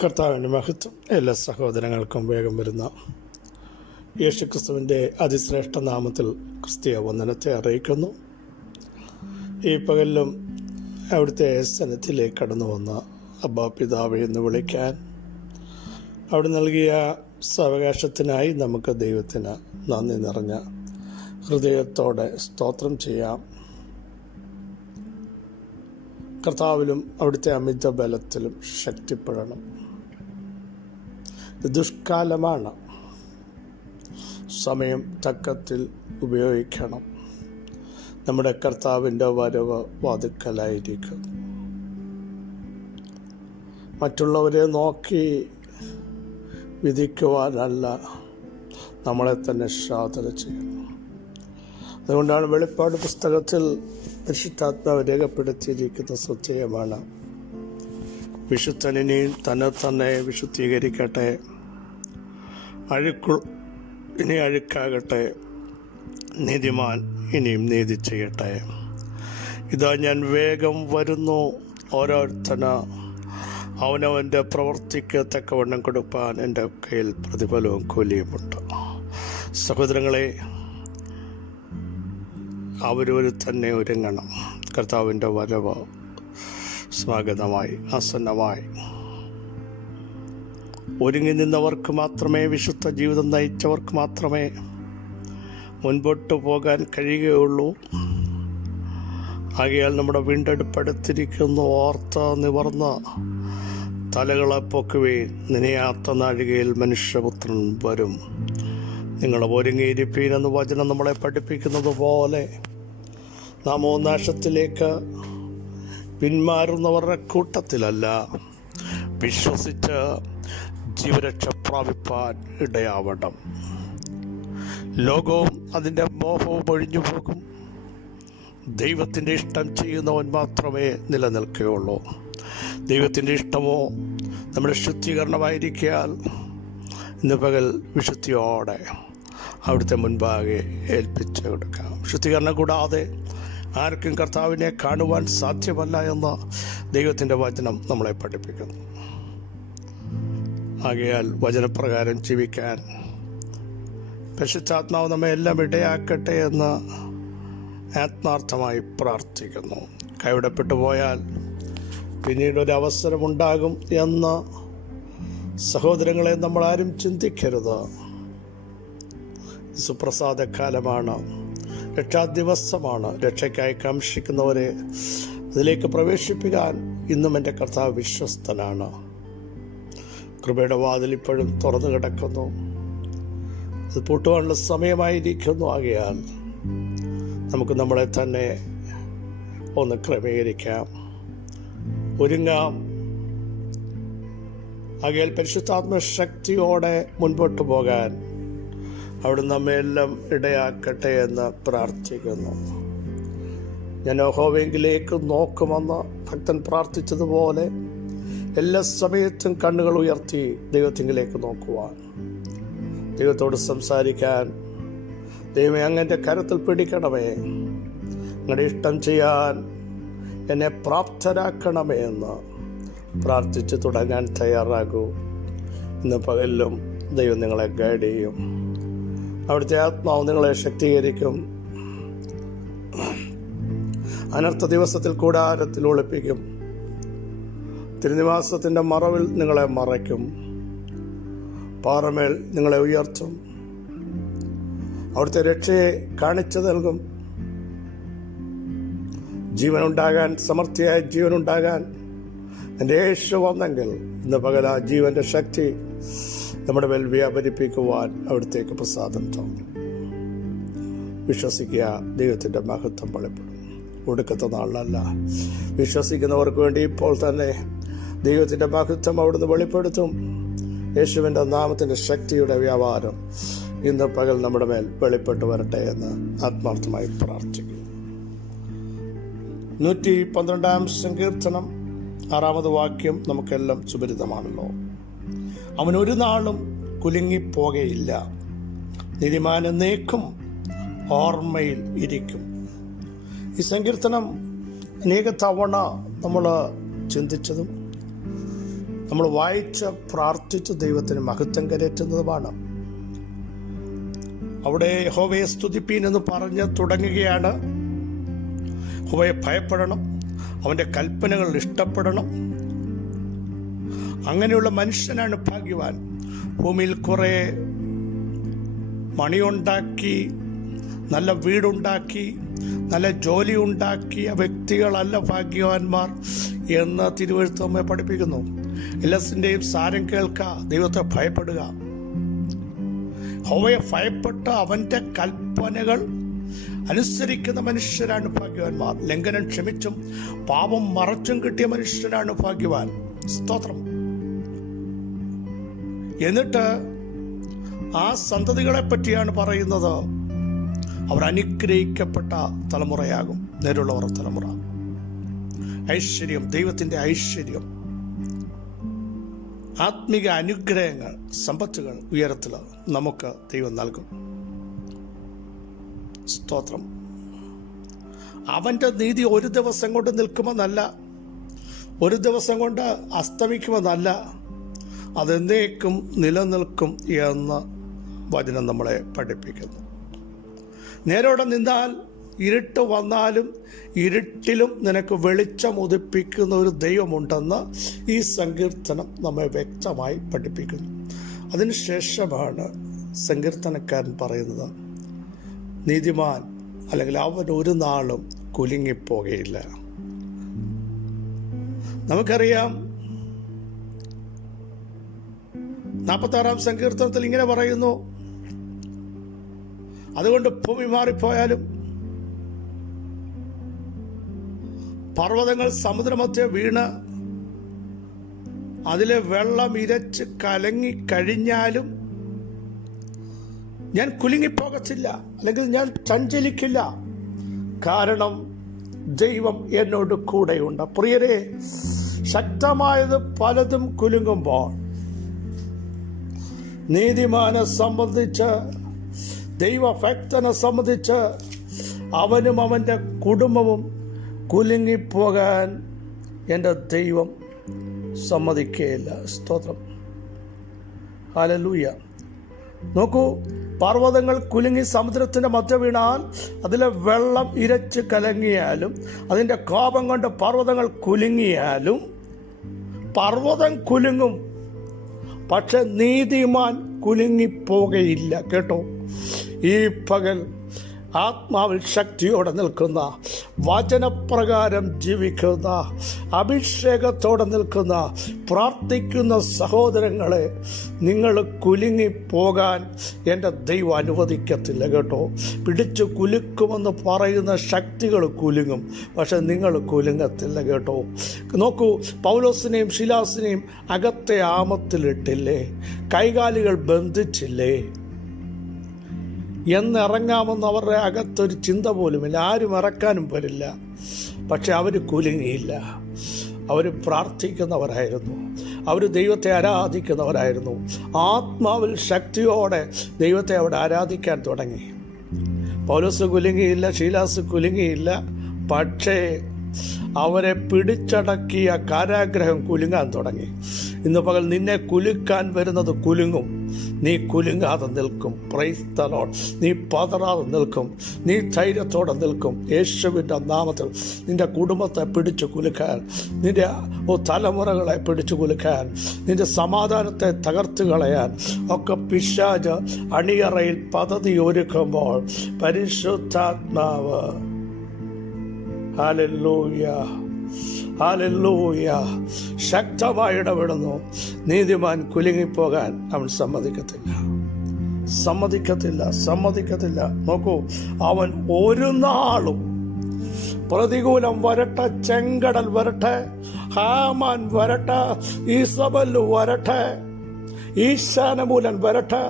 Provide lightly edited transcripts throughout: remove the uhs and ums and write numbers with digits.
കർത്താവിൻ്റെ മഹത്വം എല്ലാ സഹോദരങ്ങൾക്കും വേഗം വരുന്ന യേശുക്രിസ്തുവിൻ്റെ അതിശ്രേഷ്ഠ നാമത്തിൽ ക്രിസ്തീയ വന്ദനത്തെ അറിയിക്കുന്നു. ഈ പകലിലും അവിടുത്തെ സന്നിധിയിലേക്ക് കടന്നു വന്ന അബ്ബാ പിതാവേ എന്ന് വിളിക്കാൻ അവിടെ നൽകിയ സാവകാശത്തിനായി നമുക്ക് ദൈവത്തിന് നന്ദി നിറഞ്ഞ ഹൃദയത്തോടെ സ്തോത്രം ചെയ്യാം. കർത്താവിലും അവിടുത്തെ അമിത ബലത്തിലും ശക്തിപ്പെടണം. ഇത് ദുഷ്കാലമാണ്. സമയം തക്കത്തിൽ ഉപയോഗിക്കണം. നമ്മുടെ കർത്താവിൻ്റെ വരവ് വാതിക്കലായിരിക്കും. മറ്റുള്ളവരെ നോക്കി വിധിക്കുവാനല്ല, നമ്മളെ തന്നെ ശോധന ചെയ്യണം. അതുകൊണ്ടാണ് വെളിപ്പാട് പുസ്തകത്തിൽ പരിശുദ്ധാത്മാവ് രേഖപ്പെടുത്തിയിരിക്കുന്ന സത്യമാണ്, വിശുദ്ധനിനെയും തന്നെ വിശുദ്ധീകരിക്കട്ടെ, ഇനി അഴുക്കാകട്ടെ, നീതിമാൻ ഇനിയും നീതി ചെയ്യട്ടെ. ഇതാ ഞാൻ വേഗം വരുന്നു, ഓരോരുത്തന് അവനവൻ്റെ പ്രവൃത്തിക്ക് തക്കവണ്ണം കൊടുപ്പാൻ എൻ്റെ കയ്യിൽ പ്രതിഫലവും കൂലിയുമുണ്ട്. സഹോദരങ്ങളെ, അവരവർ തന്നെ ഒരുങ്ങണം. കർത്താവിൻ്റെ വരവ് സ്വാഗതമായി, ആസന്നമായി. ഒരുങ്ങി നിന്നവർക്ക് മാത്രമേ, വിശുദ്ധ ജീവിതം നയിച്ചവർക്ക് മാത്രമേ മുൻപോട്ട് പോകാൻ കഴിയുകയുള്ളൂ. ആകയാൽ നമ്മുടെ വീണ്ടെടുപ്പെടുത്തിരിക്കുന്നു. ഓർത്ത് നിവർന്ന് തലകളെ പൊക്കുവീൻ, നനയാത്ത നാഴികയിൽ മനുഷ്യപുത്രൻ വരും. നിങ്ങൾ ഒരുങ്ങിയിരിപ്പീൻ എന്ന് വചനം നമ്മളെ പഠിപ്പിക്കുന്നത് പോലെ നാമോ നാശത്തിലേക്ക് പിന്മാറുന്നവരുടെ കൂട്ടത്തിലല്ല, വിശ്വസിച്ച് ജീവരക്ഷ പ്രാപിപ്പാൻ ഇടയാവണം. ലോകവും അതിൻ്റെ മോഹവും ഒഴിഞ്ഞു പോകും. ദൈവത്തിൻ്റെ ഇഷ്ടം ചെയ്യുന്നവൻ മാത്രമേ നിലനിൽക്കുകയുള്ളൂ. ദൈവത്തിൻ്റെ ഇഷ്ടമോ നമ്മുടെ ശുദ്ധീകരണമായിരിക്കാൽ ഇന്ന് പകൽ വിശുദ്ധിയോടെ അവിടുത്തെ മുൻപാകെ ഏൽപ്പിച്ചു കൊടുക്കാം. ശുദ്ധീകരണം കൂടാതെ ആർക്കും കർത്താവിനെ കാണുവാൻ സാധ്യമല്ല എന്ന് ദൈവത്തിൻ്റെ വചനം നമ്മളെ പഠിപ്പിക്കുന്നു. ആകയാൽ വചനപ്രകാരം ജീവിക്കാൻ പരിശുദ്ധാത്മാവ് നമ്മെ എല്ലാം ഇടയാക്കട്ടെ എന്ന് ആത്മാർത്ഥമായി പ്രാർത്ഥിക്കുന്നു. കൈവിടപ്പെട്ടു പോയാൽ പിന്നീടൊരു അവസരമുണ്ടാകും എന്ന് സഹോദരങ്ങളെ നമ്മളാരും ചിന്തിക്കരുത്. സുപ്രസാദകാലമാണ്, രക്ഷാദിവസമാണ്. രക്ഷയ്ക്കായി കാംക്ഷിക്കുന്നവരെ അതിലേക്ക് പ്രവേശിപ്പിക്കാൻ ഇന്നും എൻ്റെ കർത്താവ് വിശ്വസ്തനാണ്. കൃപയുടെ വാതിൽ ഇപ്പോഴും തുറന്നു കിടക്കുന്നു. അത് പൂട്ടുവാനുള്ള സമയമായിരിക്കുന്നു. ആകയാൽ നമുക്ക് നമ്മളെ തന്നെ ഒന്ന് ക്രമീകരിക്കാം, ഒരുങ്ങാം. ആകയാൽ പരിശുദ്ധാത്മ ശക്തിയോടെ മുൻപോട്ട് പോകാൻ അവിടെ നമ്മെല്ലാം ഇടയാക്കട്ടെ എന്ന് പ്രാർത്ഥിക്കുന്നു. ഞാൻ യഹോവയിലേക്ക് നോക്കുമെന്ന് ഭക്തൻ പ്രാർത്ഥിച്ചതുപോലെ എല്ലാ സമയത്തും കണ്ണുകൾ ഉയർത്തി ദൈവത്തിലേക്ക് നോക്കുവാൻ, ദൈവത്തോട് സംസാരിക്കാൻ, ദൈവമേ അങ്ങൻ്റെ കരത്തിൽ പിടിക്കണമേ, അങ്ങയുടെ ഇഷ്ടം ചെയ്യാൻ എന്നെ പ്രാപ്തരാക്കണമേ എന്ന് പ്രാർത്ഥിച്ച് തുടങ്ങാൻ തയ്യാറാകൂ. ഇന്ന് പകലിലും ദൈവം നിങ്ങളെ ഗൈഡ് ചെയ്യും. അവിടുത്തെ ആത്മാവ് നിങ്ങളെ ശക്തീകരിക്കും. അനർത്ഥ ദിവസത്തിൽ കൂടാരത്തിൽ ഒളിപ്പിക്കും. തിരുനിവാസത്തിൻ്റെ മറവിൽ നിങ്ങളെ മറയ്ക്കും. പാറമേൽ നിങ്ങളെ ഉയർത്തും. അവിടുത്തെ രക്ഷയെ കാണിച്ചു നൽകും. ജീവനുണ്ടാകാൻ, സമൃദ്ധിയായ ജീവനുണ്ടാകാൻ എൻ്റെ യേശു വന്നെങ്കിൽ ഇന്ന് പകൽ ആ ജീവൻ്റെ ശക്തി നമ്മുടെ മേൽ വ്യാപരിപ്പിക്കുവാൻ അവിടത്തേക്ക് പ്രസാദം തോന്നും. വിശ്വസിക്കുക, ദൈവത്തിൻ്റെ മഹത്വം വെളിപ്പെടും. ഒടുക്കത്തെ നാളിലല്ല, വിശ്വസിക്കുന്നവർക്ക് വേണ്ടി ഇപ്പോൾ തന്നെ ദൈവത്തിൻ്റെ മഹത്വം അവിടുന്ന് വെളിപ്പെടുത്തും. യേശുവിൻ്റെ നാമത്തിൻ്റെ ശക്തിയുടെ വ്യാപാരം ഇന്ന് പകൽ നമ്മുടെ മേൽ വെളിപ്പെട്ടു വരട്ടെ എന്ന് ആത്മാർത്ഥമായി പ്രാർത്ഥിക്കുന്നു. 112 സങ്കീർത്തനം 6 വാക്യം നമുക്കെല്ലാം സുപരിതമാണല്ലോ. അവൻ ഒരു നാളും കുലുങ്ങിപ്പോകയില്ല, നീതിമാൻ എന്നേക്കും ഓർമ്മയിൽ ഇരിക്കും. ഈ സങ്കീർത്തനം അനേക തവണ നമ്മൾ ചിന്തിച്ചതും നമ്മൾ വായിച്ച് പ്രാർത്ഥിച്ച് ദൈവത്തിന് മഹത്വം കരയറ്റുന്നതുമാണ്. അവിടെ യഹോവയെ സ്തുതിപ്പീൻ എന്ന് പറഞ്ഞ് തുടങ്ങുകയാണ്. യഹോവയെ ഭയപ്പെടണം, അവൻ്റെ കൽപ്പനകൾ ഇഷ്ടപ്പെടണം. അങ്ങനെയുള്ള മനുഷ്യനാണ് ഭാഗ്യവാൻ. ഭൂമിയിൽ കുറേ മണിയുണ്ടാക്കി, നല്ല വീടുണ്ടാക്കി, നല്ല ജോലി ഉണ്ടാക്കിയ വ്യക്തികളല്ല ഭാഗ്യവാന്മാർ എന്ന് തിരുവെഴുത്ത് നമ്മെ പഠിപ്പിക്കുന്നു. എല്ലാത്തിൻ്റെയും സാരം കേൾക്കുക, ദൈവത്തെ ഭയപ്പെടുക. യഹോവയെ ഭയപ്പെട്ട് അവൻ്റെ കൽപ്പനകൾ അനുസരിക്കുന്ന മനുഷ്യരാണ് ഭാഗ്യവാന്മാർ. ലംഘനം ക്ഷമിച്ചും പാപം മറച്ചും കിട്ടിയ മനുഷ്യരാണ് ഭാഗ്യവാൻ. സ്തോത്രം. എന്നിട്ട് ആ സന്തതികളെ പറ്റിയാണ് പറയുന്നത്. അവർ അനുഗ്രഹിക്കപ്പെട്ട തലമുറയാകും. നേരുള്ളവർ തലമുറ. ഐശ്വര്യം, ദൈവത്തിൻ്റെ ഐശ്വര്യം, ആത്മിക അനുഗ്രഹങ്ങൾ, സമ്പത്തുകൾ ഉയരത്തിൽ നമുക്ക് ദൈവം നൽകും. സ്തോത്രം. അവൻ്റെ നീതി ഒരു ദിവസം കൊണ്ട് നിൽക്കുമെന്നല്ല, ഒരു ദിവസം കൊണ്ട് അസ്തമിക്കുമെന്നല്ല, അതെന്നേക്കും നിലനിൽക്കും എന്ന് വചനം നമ്മളെ പഠിപ്പിക്കുന്നു. നേരോടെ നിന്നാൽ ഇരുട്ട് വന്നാലും ഇരുട്ടിലും നിനക്ക് വെളിച്ചം ഉദിപ്പിക്കുന്ന ഒരു ദൈവമുണ്ടെന്ന് ഈ സങ്കീർത്തനം നമ്മെ വ്യക്തമായി പഠിപ്പിക്കുന്നു. അതിനുശേഷമാണ് സങ്കീർത്തനക്കാരൻ പറയുന്നത്, നീതിമാൻ അല്ലെങ്കിൽ അവൻ ഒരു നാളും കുലുങ്ങിപ്പോകയില്ല. നമുക്കറിയാം 46-ാം സങ്കീർത്തനത്തിൽ ഇങ്ങനെ പറയുന്നു, അതുകൊണ്ട് ഭൂമി മാറിപ്പോയാലും പർവ്വതങ്ങൾ സമുദ്രമധ്യേ വീണ് അതിലെ വെള്ളം ഇരച്ച് കലങ്ങിക്കഴിഞ്ഞാലും ഞാൻ കുലുങ്ങിപ്പോകത്തില്ല, അല്ലെങ്കിൽ ഞാൻ ചഞ്ചലിക്കില്ല, കാരണം ദൈവം എന്നോട് കൂടെയുണ്ട്. പ്രിയരെ, ശക്തമായത് പലതും കുലുങ്ങുമ്പോൾ നീതിമാനെ സംബന്ധിച്ച്, ദൈവഭക്തനെ സംബന്ധിച്ച് അവനും അവൻ്റെ കുടുംബവും കുലുങ്ങിപ്പോകാൻ എൻ്റെ ദൈവം സമ്മതിക്കുകയില്ല. സ്തോത്രം. ഹല്ലേലൂയ. നോക്കൂ, പർവ്വതങ്ങൾ കുലുങ്ങി സമുദ്രത്തിൻ്റെ മധ്യ വീണാൽ അതിലെ വെള്ളം ഇരച്ച് കലങ്ങിയാലും, അതിൻ്റെ കോപം കൊണ്ട് പർവ്വതങ്ങൾ കുലുങ്ങിയാലും പർവ്വതം കുലുങ്ങും, പക്ഷെ നീതിമാൻ കുലുങ്ങിപ്പോകയില്ല. കേട്ടോ, ഈ പകൽ ആത്മാവിൽ ശക്തിയോടെ നിൽക്കുന്ന, വചനപ്രകാരം ജീവിക്കുന്ന, അഭിഷേകത്തോടെ നിൽക്കുന്ന, പ്രാർത്ഥിക്കുന്ന സഹോദരങ്ങളെ, നിങ്ങൾ കുലുങ്ങിപ്പോകാൻ എൻ്റെ ദൈവം അനുവദിക്കത്തില്ല. കേട്ടോ, പിടിച്ചു കുലുക്കുമെന്ന് പറയുന്ന ശക്തികൾ കുലുങ്ങും, പക്ഷെ നിങ്ങൾ കുലുങ്ങത്തില്ല. കേട്ടോ, നോക്കൂ, പൗലോസിനെയും ശിലാസിനെയും അകത്തെ ആമത്തിലിട്ടില്ലേ, കൈകാലുകൾ ബന്ധിച്ചില്ലേ, എന്നിറങ്ങാമെന്ന് അവരുടെ അകത്തൊരു ചിന്ത പോലുമില്ല, ആരും ഇറക്കാനും വരില്ല. പക്ഷെ അവർ കുലുങ്ങിയില്ല. അവർ പ്രാർത്ഥിക്കുന്നവരായിരുന്നു, അവർ ദൈവത്തെ ആരാധിക്കുന്നവരായിരുന്നു. ആത്മാവിൽ ശക്തിയോടെ ദൈവത്തെ അവിടെ ആരാധിക്കാൻ തുടങ്ങി. പൗലോസ് കുലുങ്ങിയില്ല, ശീലാസ് കുലുങ്ങിയില്ല, പക്ഷേ അവരെ പിടിച്ചടക്കിയ കാരാഗ്രഹം കുലുങ്ങാൻ തുടങ്ങി. ഇന്ന് പകൽ നിന്നെ കുലുക്കാൻ വരുന്നത് കുലുങ്ങും, നീ കുലുങ്ങാതെ നിൽക്കും. Praise the Lord. നീ പതറാതെ നിൽക്കും, നീ ധൈര്യത്തോടെ നിൽക്കും. യേശുവിൻ്റെ നാമത്തിൽ നിന്റെ കുടുംബത്തെ പിടിച്ചു കുലുക്കാൻ, നിന്റെ തലമുറകളെ പിടിച്ചു കുലുക്കാൻ, നിന്റെ സമാധാനത്തെ തകർത്ത് കളയാൻ ഒക്കെ പിശാച് അണിയറയിൽ പദ്ധതി ഒരുക്കുമ്പോൾ പരിശുദ്ധാത്മാവ് ഹല്ലേലൂയ ഹല്ലേലൂയ ശക്തമായി ഇടപെടുന്നു. നീതിമാൻ കുലുങ്ങിപ്പോകാൻ അവൻ സമ്മതിക്കത്തില്ല, സമ്മതിക്കത്തില്ല, സമ്മതിക്കത്തില്ല. നോക്കൂ, അവൻ ഒരു നാളും പ്രതികൂലം വരട്ടെ, ചെങ്കടൽ വരട്ടെ, ഹാമാൻ വരട്ടെ, ഈസബൽ വരട്ടെ, ഈശാനമൂലൻ വരട്ടെ,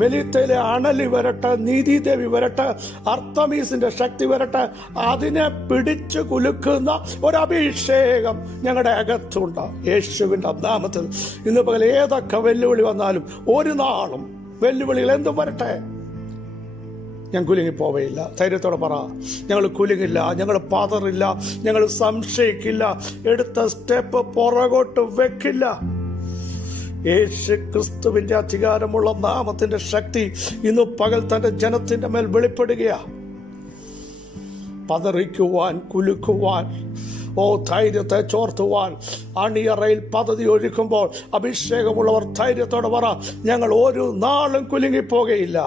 മെലിത്തയിലെ അണലി വരട്ടെ, നീതിദേവി വരട്ടെ, അർത്തമീസിന്റെ ശക്തി വരട്ടെ, അതിനെ പിടിച്ചു കുലുക്കുന്ന ഒരഭിഷേകം ഞങ്ങളുടെ അകത്തുണ്ട്. യേശുവിൻ്റെ നാമത്തിൽ ഇന്ന് പകൽ ഏതൊക്കെ വെല്ലുവിളി വന്നാലും ഒരു നാളും വെല്ലുവിളികൾ എന്തും വരട്ടെ, ഞാൻ കുലുങ്ങിപ്പോവയില്ല. ധൈര്യത്തോടെ പറ, ഞങ്ങൾ കുലുങ്ങില്ല, ഞങ്ങൾ പതറില്ല, ഞങ്ങൾ സംശയിക്കില്ല, എടുത്ത സ്റ്റെപ്പ് പുറകോട്ട് വെക്കില്ല. യേശു ക്രിസ്തുവിന്റെ അധികാരമുള്ള നാമത്തിന്റെ ശക്തി ഇന്ന് പകൽ തന്റെ ജനത്തിന്റെ മേൽ വെളിപ്പെടുകയാ. പതറിക്കുവാൻ, കുലുക്കുവാൻ, ധൈര്യത്തെ ചോർത്തുവാൻ അണിയറയിൽ പദ്ധതി ഒരുക്കുമ്പോൾ അഭിഷേകമുള്ളവർ ധൈര്യത്തോടെ പറ, ഞങ്ങൾ ഒരു നാളും കുലുങ്ങിപ്പോകയില്ല.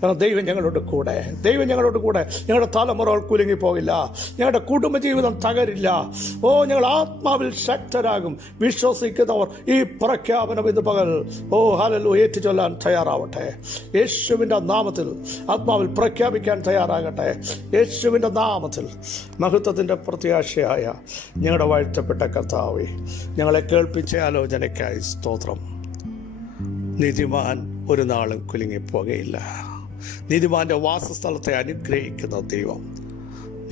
കാരണം ദൈവം ഞങ്ങളുടെ കൂടെ, ദൈവം ഞങ്ങളുടെ കൂടെ. ഞങ്ങളുടെ തലമുറകൾ കുലുങ്ങിപ്പോകില്ല, ഞങ്ങളുടെ കുടുംബജീവിതം തകരില്ല. ഞങ്ങൾ ആത്മാവിൽ ശക്തരാകും. വിശ്വസിക്കുന്നവർ ഈ പ്രഖ്യാപനം ഇന്ന് പകൽ ഹല്ലേലൂയ ഏറ്റുചൊല്ലാൻ തയ്യാറാവട്ടെ. യേശുവിൻ്റെ നാമത്തിൽ ആത്മാവിൽ പ്രഖ്യാപിക്കാൻ തയ്യാറാകട്ടെ. യേശുവിൻ്റെ നാമത്തിൽ മഹത്വത്തിൻ്റെ പ്രത്യാശയായ ഞങ്ങളുടെ വാഴ്ത്തപ്പെട്ട കർത്താവേ, ഞങ്ങളെ കേൾപ്പിച്ച ആലോചനയ്ക്കായി സ്തോത്രം. നീതിമാൻ ഒരു നാളും കുലുങ്ങിപ്പോകയില്ല. നീതിമാന്റെ വാസസ്ഥലത്തെ അനുഗ്രഹിക്കുന്ന ദൈവം,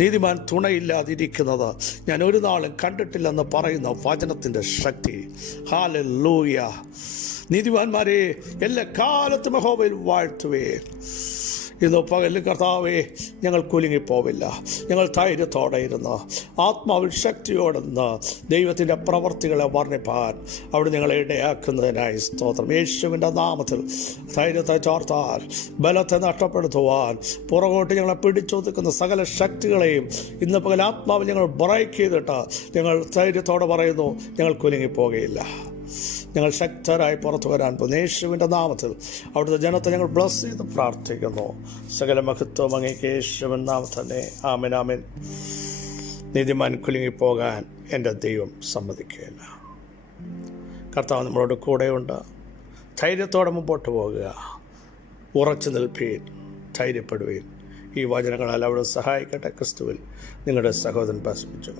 നീതിമാൻ തുണയില്ലാതിരിക്കുന്നത് ഞാൻ ഒരു നാളും കണ്ടിട്ടില്ലെന്ന് പറയുന്ന വചനത്തിൻ്റെ ശക്തി. ഹല്ലേലൂയ. നീതിമാന്മാരെ എല്ലാ കാലത്തും യഹോവയിൽ വാഴ്ത്തുവേ. ഇന്ന് പകലും കർത്താവേ, ഞങ്ങൾ കുലുങ്ങിപ്പോവില്ല. ഞങ്ങൾ ധൈര്യത്തോടെ ഇരുന്ന് ആത്മാവിൽ ശക്തിയോടെന്ന് ദൈവത്തിൻ്റെ പ്രവർത്തികളെ വർണ്ണിപ്പാൻ അവിടെ ഞങ്ങളെ ഇടയാക്കുന്നതിനായി സ്തോത്രം. യേശുവിൻ്റെ നാമത്തിൽ ധൈര്യത്തെ ചോർത്താൻ, ബലത്തെ നഷ്ടപ്പെടുത്തുവാൻ, പുറകോട്ട് ഞങ്ങളെ പിടിച്ചൊതുക്കുന്ന സകല ശക്തികളെയും ഇന്ന് പകൽ ആത്മാവിൽ ഞങ്ങൾ ബ്രേക്ക് ചെയ്തിട്ട് ഞങ്ങൾ ധൈര്യത്തോടെ പറയുന്നു, ഞങ്ങൾ കുലുങ്ങിപ്പോകുകയില്ല. ഞങ്ങൾ ശക്തരായി പുറത്തു വരാൻ പോകുന്നു. യേശുവിൻ്റെ നാമത്തിൽ അവിടുത്തെ ജനത്തെ ഞങ്ങൾ ബ്ലസ് ചെയ്ത് പ്രാർത്ഥിക്കുന്നു. സകല മഹത്വം അങ്ങേക്ക് യേശുവിൻ നാമത്തിൽ തന്നെ. ആമേൻ, ആമേൻ. നീതിമാൻ കുലുങ്ങിപ്പോകാൻ എൻ്റെ ദൈവം സമ്മതിക്കുകയില്ല. കർത്താവ് നമ്മളോട് കൂടെയുണ്ട്. ധൈര്യത്തോടെ മുമ്പോട്ട് പോകുക. ഉറച്ചു നിൽപ്പീൻ, ധൈര്യപ്പെടുവീൻ. ഈ വചനങ്ങളാൽ അവിടെ സഹായിക്കട്ടെ. ക്രിസ്തുവിൽ നിങ്ങളുടെ സഹോദരൻ പാസ്മിച്ചു.